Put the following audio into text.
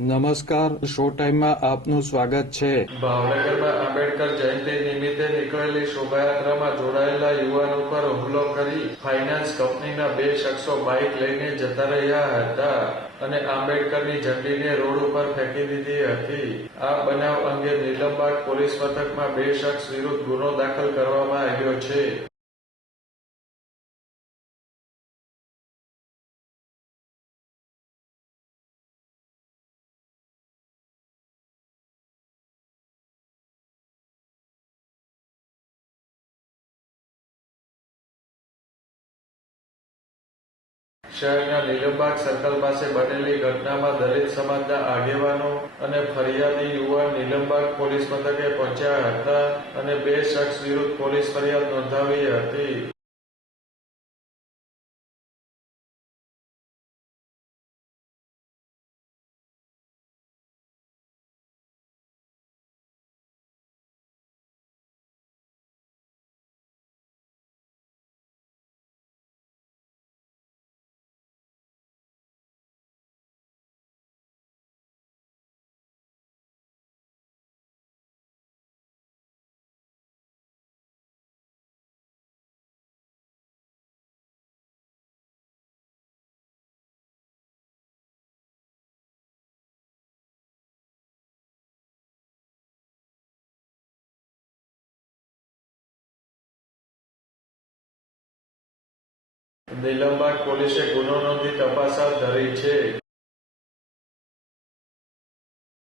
નમસ્કાર, શો ટાઈમમાં આપનું સ્વાગત છે. ભાવનગરમાં આંબેડકર જયંતિ નિમિત્તે નીકળેલી શોભાયાત્રામાં જોડાયેલા યુવાનો પર હુમલો કરી ફાઇનાન્સ કંપનીના 2 શખ્સો બાઇક લઈને જતા રહ્યા હતા અને આંબેડકરની ઝંડીને રોડ ઉપર ફેંકી દીધી હતી. આ બનાવ અંગે નીલમબાગ પોલીસ મથકમાં 2 શખ્સ વિરુદ્ધ ગુનો દાખલ કરવામાં આવ્યો છે. શહેરના નીલમબાગ સર્કલ પાસે બનેલી ઘટનામાં દલિત સમાજના આગેવાનો અને ફરિયાદી યુવાન નીલમબાગ પોલીસ મથકે પહોંચ્યા હતા અને 2 શખ્સ વિરુદ્ધ પોલીસ ફરિયાદ નોંધાવી હતી. નીલમબાગ પોલીસે ગુનો નોંધી તપાસ હાથ ધરી છે.